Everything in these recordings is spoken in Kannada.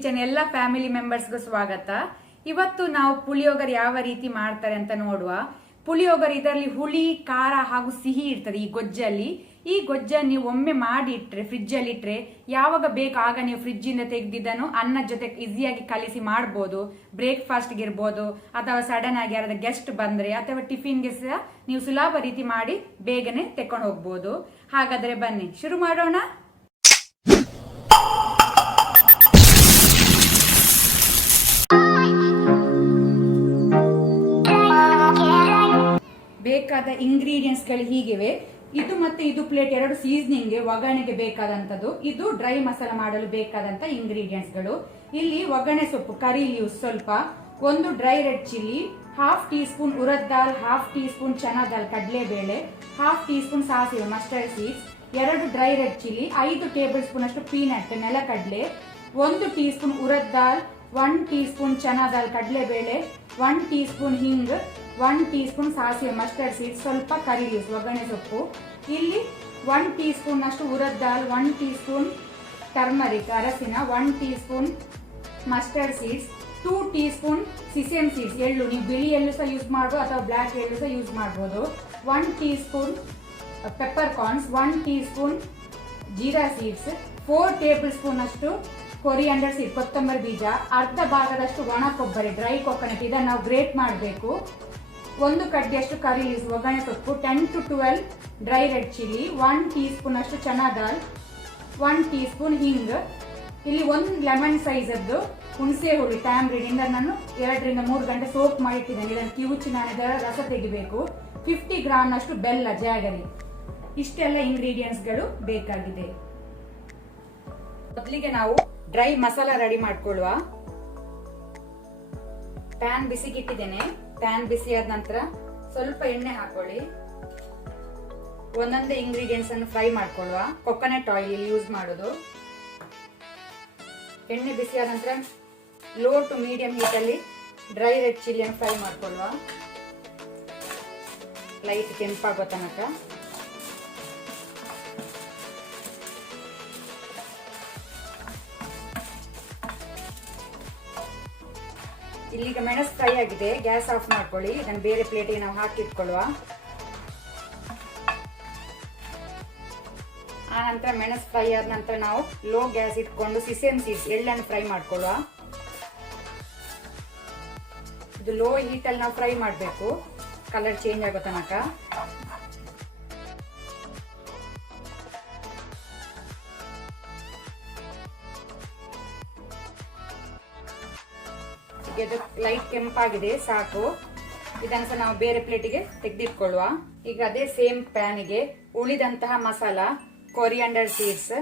ಕಿಚನ್ ಎಲ್ಲ ಫ್ಯಾಮಿಲಿ ಮೆಂಬರ್ಸ್ಗೂ ಸ್ವಾಗತ. ಇವತ್ತು ನಾವು ಪುಳಿಯೋಗರೆ ಯಾವ ರೀತಿ ಮಾಡ್ತಾರೆ ಅಂತ ನೋಡುವ. ಪುಳಿಯೋಗರೆ ಇದರಲ್ಲಿ ಹುಳಿ, ಖಾರ ಹಾಗೂ ಸಿಹಿ ಇರ್ತದೆ ಈ ಗೊಜ್ಜಲ್ಲಿ. ಈ ಗೊಜ್ಜನ್ನು ನೀವು ಒಮ್ಮೆ ಮಾಡಿ ಇಟ್ರೆ, ಫ್ರಿಜ್ ಅಲ್ಲಿ ಇಟ್ರೆ, ಯಾವಾಗ ಬೇಕು ಆಗ ನೀವು ಫ್ರಿಜ್ ಇಂದ ತೆಗೆದಿದ್ದನ್ನು ಅನ್ನದ ಜೊತೆ ಈಸಿಯಾಗಿ ಕಲಿಸಿ ಮಾಡಬಹುದು. ಬ್ರೇಕ್ಫಾಸ್ಟ್ಗೆ ಇರ್ಬೋದು, ಅಥವಾ ಸಡನ್ ಆಗಿ ಯಾರಾದ್ರೂ ಗೆಸ್ಟ್ ಬಂದ್ರೆ ಅಥವಾ ಟಿಫಿನ್ಗೆ ಸಹ ನೀವು ಸುಲಭ ರೀತಿ ಮಾಡಿ ಬೇಗನೆ ತೆಕೊಂಡು ಹೋಗ್ಬೋದು. ಹಾಗಾದ್ರೆ ಬನ್ನಿ ಶುರು ಮಾಡೋಣ. ಬೇಕಾದ ಇಂಗ್ರೀಡಿಯೆಂಟ್ಸ್ ಗಳು ಹೀಗಿವೆ. ಇದು ಮತ್ತೆ ಇದು ಪ್ಲೇಟ್ ಎರಡು ಸೀಸನಿಂಗ್ ಒಗ್ಗರಣೆಗೆ ಬೇಕಾದಂತದ್ದು. ಇದು ಡ್ರೈ ಮಸಾಲ ಮಾಡಲು ಬೇಕಾದಂತ ಇಂಗ್ರೀಡಿಯೆಂಟ್ಸ್ ಗಳು. ಇಲ್ಲಿ ಒಗ್ಗರಣೆ ಸೊಪ್ಪು, ಕರಿ ಲೀವ್ಸ್ ಸ್ವಲ್ಪ, ಒಂದು dry red chilli, half teaspoon urad dal, half teaspoon chana dal ಕಡಲೆಬೇಳೆ, ಹಾಫ್ ಟೀ ಸ್ಪೂನ್ ಸಾಸಿವೆ mustard seeds, 2 dry red chilli, 5 tablespoon ಅಷ್ಟು ಪೀನಟ್ ನೆಲಕಡಲೆ, 1 teaspoon urad dal, 1 teaspoon chana dal ಕಡಲೆಬೇಳೆ, 1 teaspoon hing, 1 teaspoon ಸಾಸಿವೆ ಮಸ್ಟರ್ಡ್ ಸೀಡ್ಸ್, ಸ್ವಲ್ಪ ಕರಿ ಲೀವ್ಸ್ ಒಗ್ಗರಣೆ ಸೊಪ್ಪು. ಇಲ್ಲಿ 1 ಟೀ ಸ್ಪೂನ್ ಅಷ್ಟು urad dal, 1 teaspoon turmeric ಅರಸಿನ, 1 teaspoon mustard seeds, 2 teaspoon sesame seeds ಎಳ್ಳು, ನೀವು ಬಿಳಿ ಎಳ್ಳು ಸಹ ಯೂಸ್ ಮಾಡಬಹುದು ಅಥವಾ ಬ್ಲಾಕ್ ಎಳ್ಳು ಸಹ ಯೂಸ್ ಮಾಡಬಹುದು, 1 tea spoon pepper corns, 1 tea spoon jeera seeds, 4 table spoon ಅಷ್ಟು ಕೊರಿಯಾಂಡರ್ ಸೀಡ್ ಕೊತ್ತಂಬರಿ ಬೀಜ, ಅರ್ಧ ಭಾಗದಷ್ಟು ಒಣ ಕೊಬ್ಬರಿ ಡ್ರೈ ಕೊಕೊನಟ್, ಇದನ್ನು ನಾವು ಗ್ರೇಟ್ ಮಾಡಬೇಕು, 1 ಕಡ್ಡಿಯಷ್ಟು ಕರಿ ಲೀವ್ಸ್ ಒಗ್ಗರಣೆ ಸೊಪ್ಪು, 10 to 12 dry red chilli, 1 teaspoon ಅಷ್ಟು ಚನಾ ದಾಲ್, 1 ಟೀ ಸ್ಪೂನ್ ಹಿಂಗ್. ಇಲ್ಲಿ 1 ಲೆಮನ್ ಸೈಜ್ ಅದ್ದು ಹುಣಸೆ ಹುಳಿ ಟ್ಯಾಮ್ರಿನ್ ಇಂದ ನಾನು 2 ರಿಂದ 3 ಗಂಟೆ ಸೋಪ್ ಮಾಡಿಟ್ಟಿದ್ದೇನೆ. ಇದನ್ನು ಕಿವುಚಿ ನಾನು ಇದರ ರಸ ತೆಗಿಬೇಕು. 50 ಗ್ರಾಮ್ ಅಷ್ಟು ಬೆಲ್ಲ ಜಾಗರಿ. ಇಷ್ಟೆಲ್ಲ ಇಂಗ್ರೀಡಿಯೆಂಟ್ಸ್ ಗಳು ಬೇಕಾಗಿದೆ. ಮೊದಲಿಗೆ ನಾವು ಡ್ರೈ ಮಸಾಲ ರೆಡಿ ಮಾಡ್ಕೊಳ್ಳುವ. ಪ್ಯಾನ್ ಬಿಸಿಗಿಟ್ಟಿದ್ದೇನೆ. ಪ್ಯಾನ್ ಬಿಸಿ ಆದ ನಂತರ ಸ್ವಲ್ಪ ಎಣ್ಣೆ ಹಾಕೊಳ್ಳಿ. ಒಂದೊಂದೇ ಇಂಗ್ರೀಡಿಯೆಂಟ್ಸ್ ಅನ್ನು ಫ್ರೈ ಮಾಡ್ಕೊಳ್ಳುವ. ಕೊಕೊನಟ್ ಆಯಿಲ್ ಯೂಸ್ ಮಾಡೋದು. ಎಣ್ಣೆ ಬಿಸಿ ಆದ ನಂತರ ಲೋ ಟು ಮೀಡಿಯಂ ಹೀಟ್ ಅಲ್ಲಿ ಡ್ರೈ ರೆಡ್ ಚಿಲ್ಲಿಯನ್ನು ಫ್ರೈ ಮಾಡ್ಕೊಳ್ಳುವ. ಲೈಟ್ ಕೆಂಪಾಗೋ ತನಕ. ಇಲ್ಲಿಗ ಮೆಣಸು ಫ್ರೈ ಆಗಿದೆ. ಗ್ಯಾಸ್ ಆಫ್ ಮಾಡ್ಕೊಳ್ಳಿ. ಇದನ್ನು ಬೇರೆ ಪ್ಲೇಟಿಗೆ ನಾವು ಹಾಕಿಟ್ಕೊಳ್ಳುವ. ಆ ನಂತರ ಮೆಣಸು ಫ್ರೈ ಆದ ನಂತರ ನಾವು ಲೋ ಗ್ಯಾಸ್ ಇಟ್ಕೊಂಡು ಸಿಸೇಮ್ ಸೀಡ್ಸ್ ಎಳ್ಳನ್ನು ಫ್ರೈ ಮಾಡ್ಕೊಳ್ಳುವ. ಇದು ಲೋ ಹೀಟ್ ಅಲ್ಲಿ ನಾವು ಫ್ರೈ ಮಾಡಬೇಕು, ಕಲರ್ ಚೇಂಜ್ ಆಗೋ ತನಕ. ಇದು ಲೈಟ್ ಕೆಂಪಾಗಿದೆ, ಸಾಕು. ಇದನ್ನು ಸಹ ನಾವು ಬೇರೆ ಪ್ಲೇಟಿಗೆ ತೆಗೆದಿಟ್ಕೊಳ್ಳುವ. ಈಗ ಅದೇ ಸೇಮ್ ಪ್ಯಾನಿಗೆ ಉಳಿದಂತಹ masala, coriander seeds,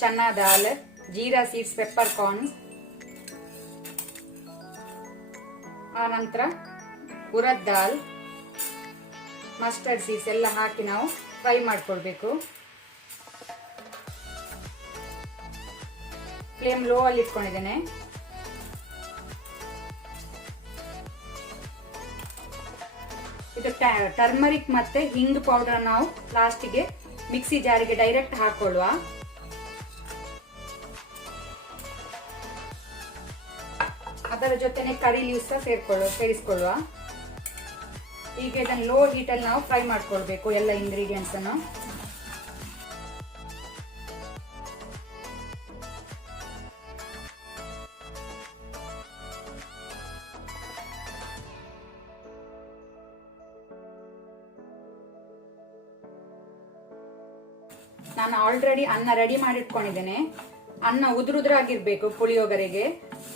chana dal, jeera seeds, pepper corns, ಆ ನಂತರ ಉರದ್ ದಾಲ್, ಮಸ್ಟರ್ಡ್ ಸೀಡ್ಸ್ ಎಲ್ಲ ಹಾಕಿ ನಾವು ಫ್ರೈ ಮಾಡ್ಕೊಳ್ಬೇಕು. ಫ್ಲೇಮ್ ಲೋ ಅಲ್ಲಿ ಇಟ್ಕೊಂಡಿದ್ದೇನೆ. ಇದು ಟರ್ಮರಿಕ್ ಮತ್ತೆ ಹಿಂಗ್ ಪೌಡರ್ ನಾವು ಲಾಸ್ಟಿಗೆ ಮಿಕ್ಸಿ ಜಾರಿಗೆ ಡೈರೆಕ್ಟ್ ಹಾಕೊಳ್ಳುವ. ಅದರ ಜೊತೆನೆ ಕರಿ ಲೀವ್ಸ್ ಸೇರಿಸಿಕೊಳ್ಳುವ. ಈಗ ಇದನ್ನು ಲೋ ಹೀಟ್ ಅಲ್ಲಿ ನಾವು ಫ್ರೈ ಮಾಡ್ಕೊಳ್ಬೇಕು ಎಲ್ಲ ಇಂಗ್ರೀಡಿಯೆಂಟ್ಸ್ ಅನ್ನು. ನಾನು ಆಲ್ರೆಡಿ ಅನ್ನ ರೆಡಿ ಮಾಡಿಟ್ಕೊಂಡಿದ್ದೇನೆ. ಅನ್ನ ಉದುರುದ್ರಾಗಿರ್ಬೇಕು ಪುಳಿಯೋಗರೆಗೆ.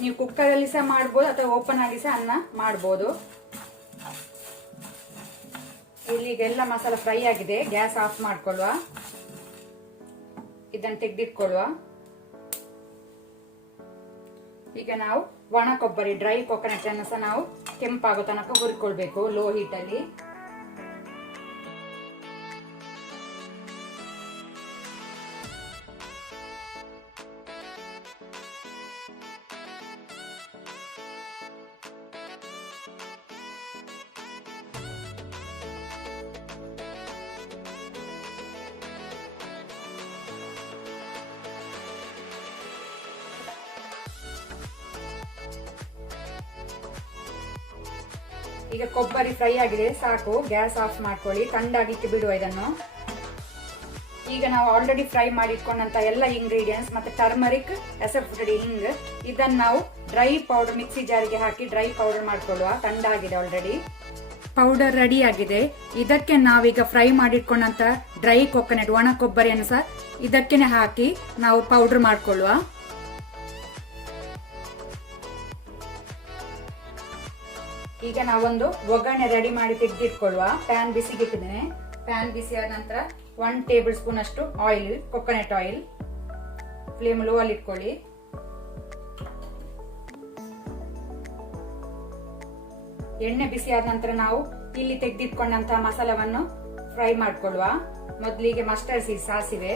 ನೀವು ಕುಕ್ಕರ್ ಅಲ್ಲಿ ಸಹ ಮಾಡ್ಬೋದು ಅಥವಾ ಓಪನ್ ಆಗಿ ಸಹ ಅನ್ನ ಮಾಡ್ಬೋದು. ಇಲ್ಲಿಗೆಲ್ಲ ಮಸಾಲ ಫ್ರೈ ಆಗಿದೆ. ಗ್ಯಾಸ್ ಆಫ್ ಮಾಡ್ಕೊಳ್ಳುವ. ಇದನ್ನು ತೆಗೆದಿಟ್ಕೊಳ್ಳುವ. ಈಗ ನಾವು ಒಣ ಕೊಬ್ಬರಿ ಡ್ರೈ ಕೊಕೊನಟ್ ಅನ್ನು ಸಹ ನಾವು ಕೆಂಪಾಗೋ ತನಕ ಹುರ್ಕೊಳ್ಬೇಕು ಲೋ ಹೀಟ್ ಅಲ್ಲಿ. ಈಗ ಕೊಬ್ಬರಿ ಫ್ರೈ ಆಗಿದೆ, ಸಾಕು. ಗ್ಯಾಸ್ ಆಫ್ ಮಾಡ್ಕೊಳ್ಳಿ, ತಣ್ಣಗಾಗಲಿಕ್ಕೆ ಬಿಡುವ ಇದನ್ನು. ಈಗ ನಾವು ಆಲ್ರೆಡಿ ಫ್ರೈ ಮಾಡಿಟ್ಕೊಂಡಂತ ಎಲ್ಲ ಇಂಗ್ರೀಡಿಯೆಂಟ್ಸ್ ಮತ್ತೆ ಟರ್ಮರಿಕ್, ಎಸೆಫ್ರೆಡಿ ಹಿಂಗ್, ಇದನ್ನ ನಾವು ಡ್ರೈ ಪೌಡರ್ ಮಿಕ್ಸಿ ಜಾರಿಗೆ ಹಾಕಿ ಡ್ರೈ ಪೌಡರ್ ಮಾಡ್ಕೊಳ್ಳುವ. ತಣ್ಣಾಗಿದೆ ಆಲ್ರೆಡಿ. ಪೌಡರ್ ರೆಡಿ ಆಗಿದೆ. ಇದಕ್ಕೆ ನಾವೀಗ ಫ್ರೈ ಮಾಡಿಟ್ಕೊಂಡಂತ ಡ್ರೈ ಕೊಕೊನಟ್, ಒಣ ಕೊಬ್ಬರಿಯನ್ನು ಸಹ ಇದಕ್ಕೇನೆ ಹಾಕಿ ನಾವು ಪೌಡರ್ ಮಾಡ್ಕೊಳ್ಳುವ. ಈಗ ನಾವೊಂದು ಒಗ್ಗರಣೆ ರೆಡಿ ಮಾಡಿ ತೆಗೆದಿಟ್ಕೊಳ್ಳುವ. ಪ್ಯಾನ್ ಬಿಸಿಗೆ ಇಟ್ಟಿದ್ದೇನೆ. ಪ್ಯಾನ್ ಬಿಸಿ ಆದ ನಂತರ 1 ಟೇಬಲ್ ಸ್ಪೂನ್ ಅಷ್ಟು oil, coconut oil. Flame low ಅಲ್ಲಿ ಇಟ್ಕೊಳ್ಳಿ. ಎಣ್ಣೆ ಬಿಸಿ ಆದ ನಂತರ ನಾವು ಇಲ್ಲಿ ತೆಗೆದಿಟ್ಕೊಂಡಂತಹ ಮಸಾಲವನ್ನು ಫ್ರೈ ಮಾಡ್ಕೊಳ್ಳುವ. ಮೊದಲಿಗೆ ಮಸ್ಟರ್ಡ್ ಸೀಡ್, ಸಾಸಿವೆ,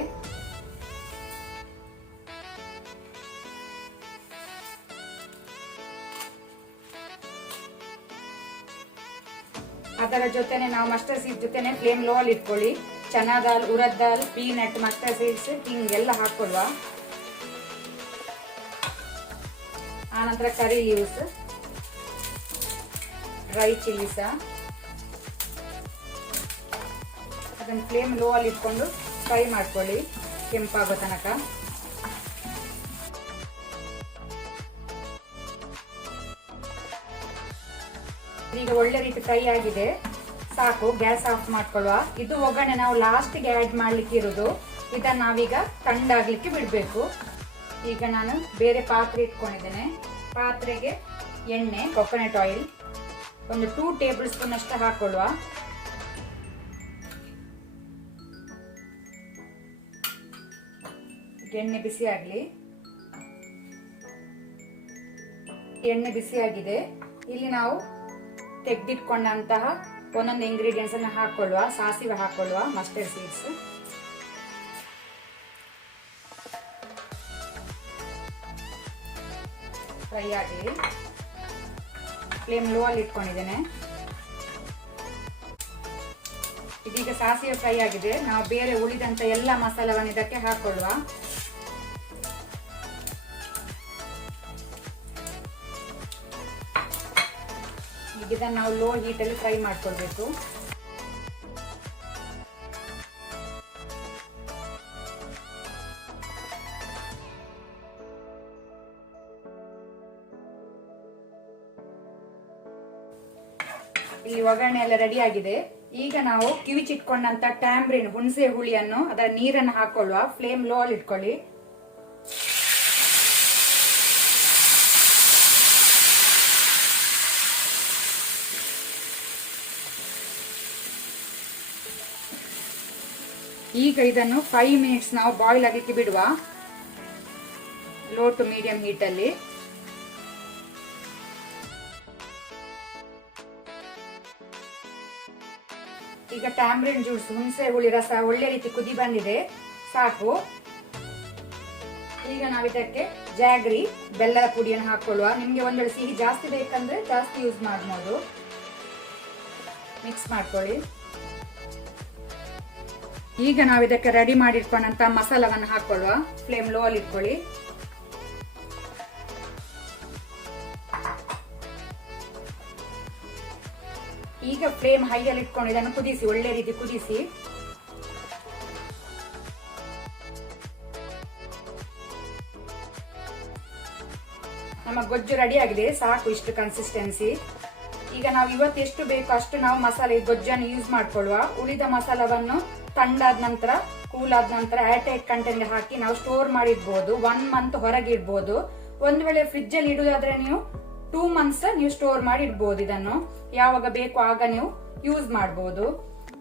ಅದರ ಜೊತೆನೆ ನಾವು ಮಸ್ಟರ್ಡ್ ಸೀಡ್ ಜೊತೆನೆ ಫ್ಲೇಮ್ ಲೋ ಅಲ್ಲಿ ಇಟ್ಕೊಳ್ಳಿ. ಚನಾ ದಾಲ್, ಉರದ್ ದಾಲ್, ಪೀನಟ್, ಮಸ್ಟರ್ಡ್ ಸೀಡ್ಸ್ ಹಿಂಗೆಲ್ಲ ಹಾಕೊಳ್ಳುವ. ಆನಂತರ ಕರಿ ಲೀವ್ಸ್, ಡ್ರೈ ಚಿಲ್ಲಿಸ, ಅದನ್ನು ಫ್ಲೇಮ್ ಲೋ ಅಲ್ಲಿ ಇಟ್ಕೊಂಡು ಫ್ರೈ ಮಾಡ್ಕೊಳ್ಳಿ ಕೆಂಪಾಗೋ ತನಕ. ಈಗ ಒಳ್ಳೆ ರೀತಿ ಫ್ರೈ ಆಗಿದೆ, ಸಾಕು. ಗ್ಯಾಸ್ ಆಫ್ ಮಾಡ್ಕೊಳ್ಳುವ. ಇದು ಒಗ್ಗರಣೆ ನಾವು ಲಾಸ್ಟ್ಗೆ ಆಡ್ ಮಾಡ್ಲಿಕ್ಕೆ ಇರುವುದು. ಇದನ್ನ ನಾವೀಗ ತಣ್ಣಗಾಗ್ಲಿಕ್ಕೆ ಬಿಡಬೇಕು. ಈಗ ನಾನು ಬೇರೆ ಪಾತ್ರೆ ಇಟ್ಕೊಂಡಿದ್ದೇನೆ. ಪಾತ್ರೆಗೆ ಎಣ್ಣೆ, ಕೊಕೊನಟ್ ಆಯಿಲ್ ಒಂದು 2 ಟೇಬಲ್ ಸ್ಪೂನ್ ಅಷ್ಟು ಹಾಕೊಳ್ಳುವ. ಎಣ್ಣೆ ಬಿಸಿ ಆಗಲಿ. ಎಣ್ಣೆ ಬಿಸಿ ಆಗಿದೆ. ಇಲ್ಲಿ ನಾವು ತೆಗೆದಿಟ್ಕೊಂಡಂತಹ ಒಂದೊಂದು ಇಂಗ್ರೀಡಿಯೆಂಟ್ಸ್ ಅನ್ನು ಹಾಕೊಳ್ಳುವ. ಸಾಸಿವೆ ಹಾಕೊಳ್ಳುವ, ಮಸ್ಟರ್ಡ್ ಸೀಡ್ಸ್, ಫ್ರೈ ಆಗಲಿ. ಫ್ಲೇಮ್ ಲೋ ಅಲ್ಲಿ ಇಟ್ಕೊಂಡಿದ್ದೇನೆ. ಇದೀಗ ಸಾಸಿವೆ ಫ್ರೈ ಆಗಿದೆ. ನಾವು ಬೇರೆ ಉಳಿದಂತ ಎಲ್ಲ ಮಸಾಲವನ್ನು ಇದಕ್ಕೆ ಹಾಕೊಳ್ಳುವ. ಈಗ ಇದನ್ನು ನಾವು ಲೋ ಹೀಟ್ ಅಲ್ಲಿ ಫ್ರೈ ಮಾಡ್ಕೊಳ್ಬೇಕು. ಇಲ್ಲಿ ಒಗ್ಗರಣೆ ಎಲ್ಲ ರೆಡಿ ಆಗಿದೆ. ಈಗ ನಾವು ಕಿವಿಚಿಟ್ಕೊಂಡಂತ ಟ್ಯಾಂಬ್ರಿನ್, ಹುಣಸೆ ಹುಳಿಯನ್ನು, ಅದರ ನೀರನ್ನು ಹಾಕೊಳ್ಳುವ. ಫ್ಲೇಮ್ ಲೋ ಅಲ್ಲಿ ಇಟ್ಕೊಳ್ಳಿ. ಈಗ ಇದನ್ನು 5 ಮಿನಿಟ್ಸ್ ನಾವು ಬಾಯ್ಲ್ ಆಗಲಿಕ್ಕೆ ಬಿಡುವ, ಲೋ ಟು ಮೀಡಿಯಂ ಹೀಟ್ ಅಲ್ಲಿ. ಈಗ ಟ್ಯಾಮ್ರಿನ್ ಜ್ಯೂಸ್, ಹುಣಸೆ ಹುಳಿ ರಸ ಒಳ್ಳೆ ರೀತಿ ಕುದಿ ಬಂದಿದೆ, ಸಾಕು. ಈಗ ನಾವು ಇದಕ್ಕೆ ಜಾಗ್ರಿ, ಬೆಲ್ಲದ ಪುಡಿಯನ್ನು ಹಾಕೊಳ್ಳುವ. ನಿಮ್ಗೆ ಒಂದೆರಡು ಸಿಹಿ ಜಾಸ್ತಿ ಬೇಕಂದ್ರೆ ಜಾಸ್ತಿ ಯೂಸ್ ಮಾಡಬಹುದು. ಮಿಕ್ಸ್ ಮಾಡ್ಕೊಳ್ಳಿ. ಈಗ ನಾವು ಇದಕ್ಕೆ ರೆಡಿ ಮಾಡಿಟ್ಕೊಂಡಂತ ಮಸಾಲವನ್ನು ಹಾಕೊಳ್ಳುವ. ಫ್ಲೇಮ್ ಲೋ ಅಲ್ಲಿ ಇಟ್ಕೊಳ್ಳಿ. ಈಗ ಫ್ಲೇಮ್ ಹೈ ಅಲ್ಲಿ ಇಟ್ಕೊಂಡು ಇದನ್ನು ಕುದಿಸಿ, ಒಳ್ಳೆ ರೀತಿ ಕುದಿಸಿ. ನಮ್ಮ ಗೊಜ್ಜು ರೆಡಿ ಆಗಿದೆ, ಸಾಕು ಇಷ್ಟು ಕನ್ಸಿಸ್ಟೆನ್ಸಿ. ಈಗ ನಾವು ಇವತ್ತು ಎಷ್ಟು ಬೇಕು ಅಷ್ಟು ನಾವು ಮಸಾಲೆ ಗೊಜ್ಜನ್ನು ಯೂಸ್ ಮಾಡ್ಕೊಳ್ಳುವ. ಉಳಿದ ಮಸಾಲವನ್ನು ತಣ್ಣಾದ ನಂತರ, ಕೂಲ್ ಆದ ನಂತರ ಏರ್ಟೈಟ್ ಕಂಟೈನರ್ ಹಾಕಿ ನಾವು ಸ್ಟೋರ್ ಮಾಡಿಡ್ಬೋದು. 1 ಮಂತ್ ಹೊರಗೆ ಇಡ್ಬೋದು. ಒಂದ್ ವೇಳೆ ಫ್ರಿಡ್ಜ್ ಅಲ್ಲಿ ಇಡುದಾದ್ರೆ ನೀವು 2 ಮಂತ್ಸ್ ನೀವು ಸ್ಟೋರ್ ಮಾಡಿ ಇಡ್ಬೋದು. ಇದನ್ನು ಯಾವಾಗ ಬೇಕು ಆಗ ನೀವು ಯೂಸ್ ಮಾಡಬಹುದು.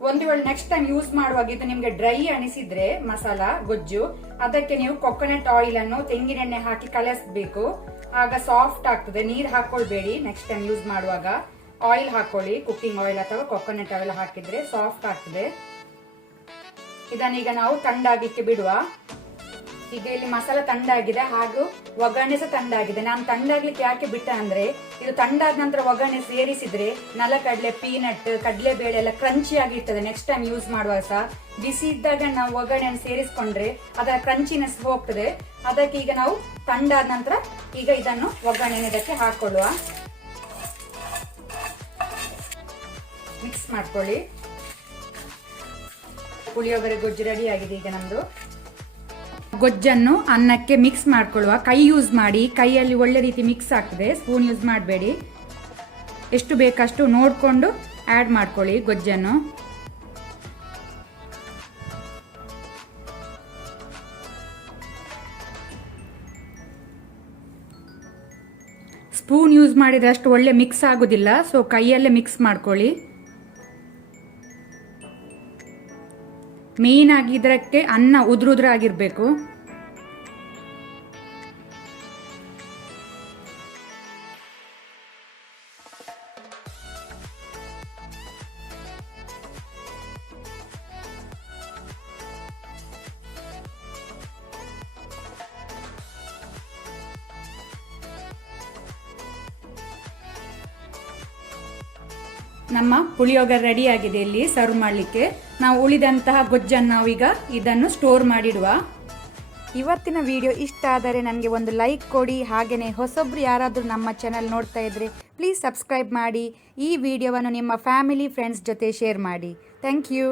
ಒಂದು ವೇಳೆ ನೆಕ್ಸ್ಟ್ ಟೈಮ್ ಯೂಸ್ ಮಾಡುವಾಗ ಇದು ನಿಮ್ಗೆ ಡ್ರೈ ಅನಿಸಿದ್ರೆ ಮಸಾಲ ಗೊಜ್ಜು, ಅದಕ್ಕೆ ನೀವು ಕೊಕೊನಟ್ ಆಯಿಲ್ ಅನ್ನು, ತೆಂಗಿನೆಣ್ಣೆ ಹಾಕಿ ಕಲಸಬೇಕು. ಆಗ ಸಾಫ್ಟ್ ಆಗ್ತದೆ. ನೀರ್ ಹಾಕೊಳ್ಬೇಡಿ. ನೆಕ್ಸ್ಟ್ ಟೈಮ್ ಯೂಸ್ ಮಾಡುವಾಗ ಆಯಿಲ್ ಹಾಕೊಳ್ಳಿ, ಕುಕ್ಕಿಂಗ್ ಆಯಿಲ್ ಅಥವಾ ಕೊಕೊನಟ್ ಆಯಿಲ್ ಹಾಕಿದ್ರೆ ಸಾಫ್ಟ್ ಆಗ್ತದೆ. ಇದನ್ನೀಗ ನಾವು ತಣ್ಣಾಗಲಿಕ್ಕೆ ಬಿಡುವ. ಈಗ ಇಲ್ಲಿ ಮಸಾಲ ತಣ್ಣಾಗಿದೆ, ಹಾಗೂ ಒಗ್ಗರಣೆ ಸಹ ತಣ್ಣಾಗಿದೆ. ನಾನು ತಣ್ಣಾಗ್ಲಿಕ್ಕೆ ಯಾಕೆ ಬಿಟ್ಟ ಅಂದ್ರೆ, ಇದು ತಣ್ಣಾದ ನಂತರ ಒಗ್ಗರಣೆ ಸೇರಿಸಿದ್ರೆ ನೆಲಕಡಲೆ, ಪೀನಟ್, ಕಡಲೆಬೇಳೆ ಎಲ್ಲ ಕ್ರಂಚಿ ಆಗಿರ್ತದೆ. ನೆಕ್ಸ್ಟ್ ಟೈಮ್ ಯೂಸ್ ಮಾಡುವಾಗ ಸಹ ಬಿಸಿ ಇದ್ದಾಗ ನಾವು ಒಗ್ಗರಣೆಯನ್ನು ಸೇರಿಸ್ಕೊಂಡ್ರೆ ಅದರ ಕ್ರಂಚಿನೆಸ್ ಹೋಗ್ತದೆ. ಅದಕ್ಕೆ ಈಗ ನಾವು ತಣ್ಣಾದ ನಂತರ ಈಗ ಇದನ್ನು ಒಗ್ಗರಣೆ ಇದಕ್ಕೆ ಹಾಕೊಳ್ಳುವ. ಮಿಕ್ಸ್ ಮಾಡ್ಕೊಳ್ಳಿ. ಪುಳಿಯೋಗರೆ ಗೊಜ್ಜು ರೆಡಿ ಆಗಿದೆ. ಈಗ ನಮ್ದು ಗೊಜ್ಜನ್ನು ಅನ್ನಕ್ಕೆ ಮಿಕ್ಸ್ ಮಾಡ್ಕೊಳ್ಳುವ. ಕೈ ಯೂಸ್ ಮಾಡಿ, ಕೈಯಲ್ಲಿ ಒಳ್ಳೆ ರೀತಿ ಮಿಕ್ಸ್ ಆಗ್ತದೆ, ಸ್ಪೂನ್ ಯೂಸ್ ಮಾಡಬೇಡಿ. ಎಷ್ಟು ಬೇಕಷ್ಟು ನೋಡಿಕೊಂಡು ಆ್ಯಡ್ ಮಾಡ್ಕೊಳ್ಳಿ ಗೊಜ್ಜನ್ನು. ಸ್ಪೂನ್ ಯೂಸ್ ಮಾಡಿದ್ರೆ ಅಷ್ಟು ಒಳ್ಳೆ ಮಿಕ್ಸ್ ಆಗೋದಿಲ್ಲ, ಸೊ ಕೈಯಲ್ಲೇ ಮಿಕ್ಸ್ ಮಾಡ್ಕೊಳ್ಳಿ. ಮೇನ್ ಆಗಿ ಇದಕ್ಕೆ ಅನ್ನ ಉದುರುದ್ರಾಗಿರ್ಬೇಕು. ನಮ್ಮ ಪುಳಿಯೋಗರೆ ರೆಡಿ ಆಗಿದೆ. ಇಲ್ಲಿ ಸರ್ವ್ ಮಾಡಲಿಕ್ಕೆ ನಾವು ಉಳಿದಂತಹ ಗೊಜ್ಜನ್ನು ನಾವೀಗ ಇದನ್ನು ಸ್ಟೋರ್ ಮಾಡಿಡುವ. ಇವತ್ತಿನ ವಿಡಿಯೋ ಇಷ್ಟ ಆದರೆ ನನಗೆ ಒಂದು ಲೈಕ್ ಕೊಡಿ. ಹಾಗೆಯೇ ಹೊಸೊಬ್ರು ಯಾರಾದರೂ ನಮ್ಮ ಚಾನಲ್ ನೋಡ್ತಾ ಇದ್ದರೆ ಪ್ಲೀಸ್ ಸಬ್ಸ್ಕ್ರೈಬ್ ಮಾಡಿ. ಈ ವಿಡಿಯೋವನ್ನು ನಿಮ್ಮ ಫ್ಯಾಮಿಲಿ ಫ್ರೆಂಡ್ಸ್ ಜೊತೆ ಶೇರ್ ಮಾಡಿ. Thank you.